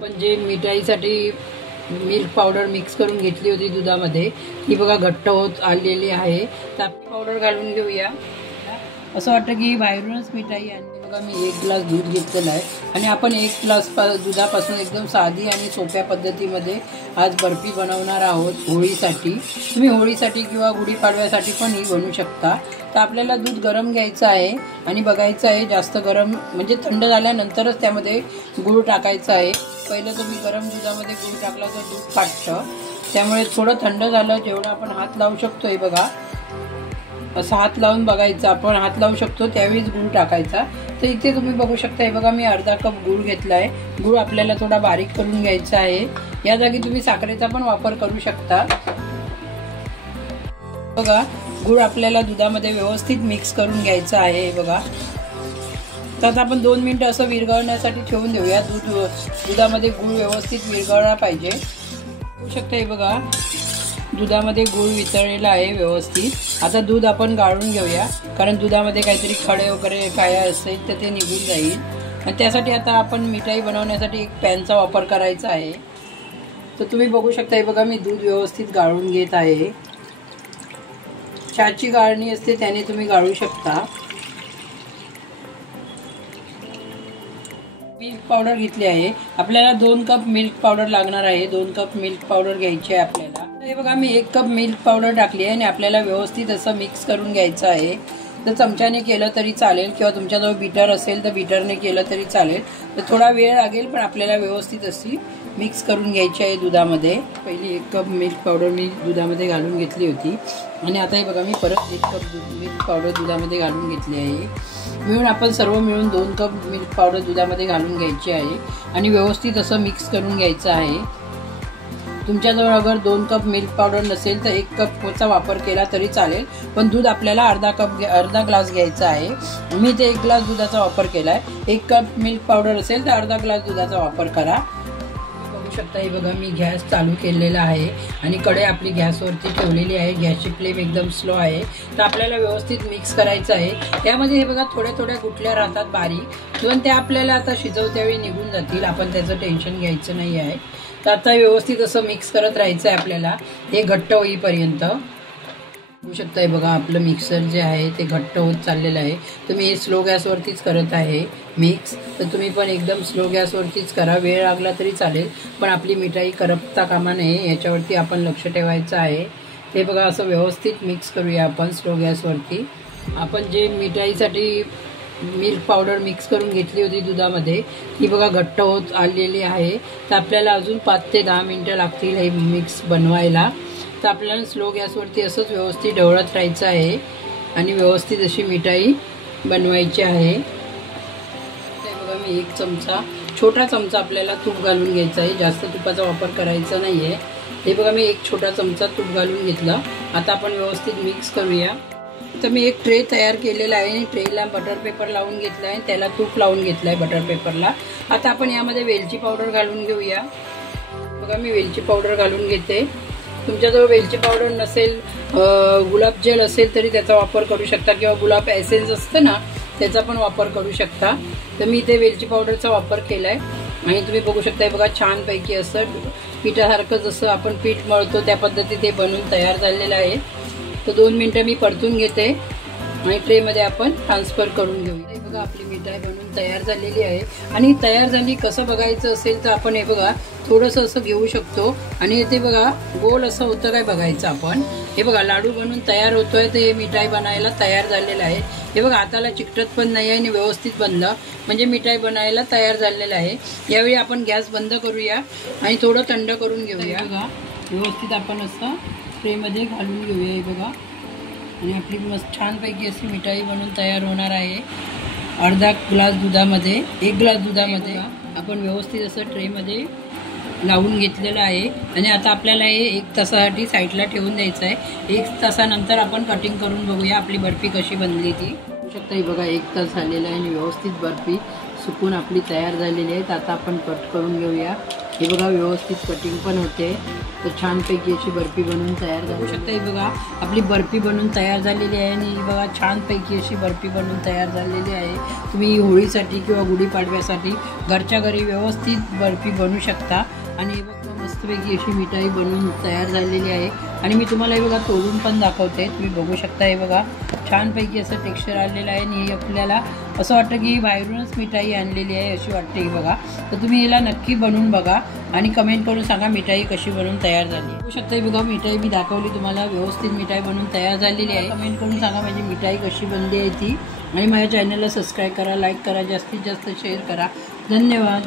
पण जे मिठाईसाठी milk powder mix करून घेतली होती दुधामध्ये, ही बघा घट्ट होत आलेली आहे. तर पावडर घालून घेऊया. असं वाटतं की बाहेरूनच मिठाई आणली. बघा मी 1 ग्लास दूध घेतलेलं आहे आणि आपण 1 ग्लास दुधापासून एकदम साधी आणि सोप्या पद्धतीमध्ये आज बर्फी बनवणार आहोत होळीसाठी. तुम्ही होळीसाठी किंवा गुढीपाडव्यासाठी पण ही बनवू शकता. तर आपल्याला दूध गरम घ्यायचं आहे आणि बघायचं आहे जास्त गरम म्हणजे थंड झाल्यानंतरच त्यामध्ये गूळ टाकायचा आहे. पहिलं तुम्ही गरम दुधामध्ये गूळ टाकला तर दूध फाटतं. त्यामुळे थोडं थंड झालं जेवढं आपण हात लावू शकतो, हे बघा असं हात लावून बघायचं, आपण हात लावू शकतो त्यावेळीच गूळ टाकायचा. तर इथे तुम्ही बघू शकता, हे बघा मी अर्धा कप गूळ घेतला आहे. गूळ आपल्याला थोडा बारीक करून घ्यायचा आहे. या जागी तुम्ही साखरेचा पण वापर करू शकता. बघा गूळ आपल्याला दुधामध्ये व्यवस्थित मिक्स करून घ्यायचं आहे. हे बघा तर आपण 2 मिनिटं असं विरघळण्यासाठी ठेवून देऊया. दुधामध्ये गूळ व्यवस्थित विरघळला पाहिजे. बघू शकता हे बघा दुधामध्ये गूळ वितळलेला आहे व्यवस्थित. आता दूध आपण गाळून घेऊया, कारण दुधामध्ये काहीतरी खडे वगैरे काय असेल तर ते निघून जाईल. आणि त्यासाठी आता आपण मिठाई बनवण्यासाठी एक पॅनचा वापर करायचा आहे. तर तुम्ही बघू शकता हे बघा मी दूध व्यवस्थित गाळून घेत आहे. चहाची गाळणी असते त्याने तुम्ही गाळू शकता. मिल्क पावडर घेतली आहे. आपल्याला 2 कप मिल्क पावडर लागणार आहे. 2 कप मिल्क पावडर घ्यायची आहे आपल्याला. हे बघा मी 1 कप मिल्क पावडर टाकली आहे आणि आपल्याला व्यवस्थित असं मिक्स करून घ्यायचं आहे. तर चमच्याने केलं तरी चालेल किंवा तुमच्याजवळ बीटर असेल तर बीटरने केलं तरी चालेल. तर थोडा वेळ लागेल पण आपल्याला व्यवस्थित अशी मिक्स करून घ्यायची आहे दुधामध्ये. पहिली 1 कप मिल्क पावडर मी दुधामध्ये घालून घेतली होती आणि आता हे बघा मी परत 1 कप मिल्क पावडर दुधामध्ये घालून घेतली आहे. मिळून आपण सर्व मिळून 2 कप मिल्क पावडर दुधामध्ये घालून घ्यायची आहे आणि व्यवस्थित असं मिक्स करून घ्यायचं आहे. तुमच्याजवळ अगर 2 कप मिल्क पावडर नसेल तर 1 कपचा वापर केला तरी चालेल. पण दूध आपल्याला अर्धा ग्लास घ्यायचा आहे. मी ते 1 ग्लास दुधाचा वापर केला आहे. 1 कप मिल्क पावडर असेल तर अर्धा ग्लास दुधाचा वापर करा. बघू शकता हे बघा मी गॅस चालू केलेला आहे आणि कढई आपली गॅसवरती ठेवलेली आहे. गॅसची फ्लेम एकदम स्लो आहे. तर आपल्याला व्यवस्थित मिक्स करायचं आहे. त्यामध्ये हे बघा थोड्या थोड्या गुठल्या राहतात बारीक, पण त्या आपल्याला आता शिजवत्यावेळी निघून जातील. आपण त्याचं टेन्शन घ्यायचं नाही आहे. तर आता व्यवस्थित असं मिक्स करत राहायचं आहे आपल्याला हे घट्ट होईपर्यंत. बघू शकता हे बघा आपलं मिक्सर जे आहे ते घट्ट होत चाललेलं आहे. तर मी हे स्लो गॅसवरतीच करत आहे मिक्स. तर तुम्ही पण एकदम स्लो गॅसवरतीच करा. वेळ लागला तरी चालेल पण आपली मिठाई करपता कामा नये याच्यावरती आपण लक्ष ठेवायचं आहे. ते बघा असं व्यवस्थित मिक्स करूया आपण स्लो गॅसवरती. आपण जे मिठाईसाठी मिल्क पावडर मिक्स करून घेतली होती दुधामध्ये, ही बघा घट्ट होत आलेली आहे. तर आपल्याला अजून 5 ते 10 मिनिटं लागतील हे मिक्स बनवायला. तर आपल्याला स्लो गॅसवरती असंच व्यवस्थित ढवळत राहायचं आहे आणि व्यवस्थित अशी मिठाई बनवायची आहे. ते बघा मी 1 चमचा छोटा चमचा आपल्याला तूप घालून घ्यायचं आहे. जास्त तुपाचा वापर करायचा नाही आहे. हे बघा मी 1 छोटा चमचा तूप घालून घेतलं. आता आपण व्यवस्थित मिक्स करूया. तर मी एक ट्रे तयार केलेला आहे आणि ट्रेला बटर पेपर लावून घेतला आहे. त्याला तूप लावून घेतलं आहे बटर पेपरला. आता आपण यामध्ये वेलची पावडर घालून घेऊया. बघा मी वेलची पावडर घालून घेते. तुमच्याजवळ वेलची पावडर नसेल, गुलाब जेल असेल तरी त्याचा वापर करू शकता किंवा गुलाब एसेन्स असतं ना त्याचा पण वापर करू शकता. तर मी इथे वेलची पावडरचा वापर केला आहे आणि तुम्ही बघू शकता बघा छानपैकी असं पिठासारखं जसं आपण पीठ मळतो त्या पद्धतीत ते बनवून तयार झालेलं आहे. तर 2 मिनिटं मी परतून घेते आणि ट्रेमध्ये आपण ट्रान्सफर करून घेऊ. हे बघा आपली मिठाई बनवून तयार झालेली आहे. आणि तयार झाली कसं बघायचं असेल तर आपण हे बघा थोडंसं असं घेऊ शकतो आणि ते बघा गोल असं होतं काय बघायचं आपण. हे बघा लाडू बनवून तयार होतोय. तर हे मिठाई बनायला तयार झालेलं आहे. हे बघा हाताला चिकटत पण नाही आहे आणि व्यवस्थित बनलं म्हणजे मिठाई बनायला तयार झालेलं आहे. यावेळी आपण गॅस बंद करूया आणि थोडं थंड करून घेऊया. बघा व्यवस्थित आपण असं ट्रेमध्ये घालून घेऊया. हे बघा आणि आपली मस्त छानपैकी अशी मिठाई बनवून तयार होणार आहे. अर्धा ग्लास दुधामध्ये 1 ग्लास दुधामध्ये आपण व्यवस्थित असं ट्रेमध्ये लावून घेतलेलं आहे आणि आता आपल्याला हे 1 तासासाठी साईडला ठेवून द्यायचं आहे. 1 तासानंतर आपण कटिंग करून बघूया आपली बर्फी कशी बनली ती. बघू शकता ही बघा 1 तास झालेला आहे आणि व्यवस्थित बर्फी सुकून आपली तयार झालेली आहे. आता आपण कट करून घेऊया. हे बघा व्यवस्थित कटिंग पण होते, तर छानपैकी अशी बर्फी बनवून तयार झाली शकते. हे बघा आपली बर्फी बनवून तयार झालेली आहे आणि ही बघा छानपैकी अशी बर्फी बनवून तयार झालेली आहे. तुम्ही होळीसाठी किंवा गुढीपाडव्यासाठी घरच्या घरी व्यवस्थित बर्फी बनवू शकता. आणि हे बघा मस्तपैकी अशी मिठाई बनवून तयार झालेली आहे. आणि मी तुम्हाला हे बघा तोडून पण दाखवते, तुम्ही बघू शकता. हे बघा छानपैकी असं टेक्स्चर आलेलं आहे आणि आपल्याला असं वाटतं की बाहेरूनच मिठाई आणलेली आहे अशी वाटते ही बघा. तर तुम्ही याला नक्की बनवून बघा आणि कमेंट करून सांगा मिठाई कशी बनवून तयार झाली. बघू शकता ही बघा मिठाई मी दाखवली तुम्हाला, व्यवस्थित मिठाई बनवून तयार झालेली आहे. कमेंट करून सांगा माझी मिठाई कशी बनली आहे ती. आणि माझ्या चॅनलला सबस्क्राईब करा, लाईक करा, जास्तीत जास्त शेअर करा. धन्यवाद.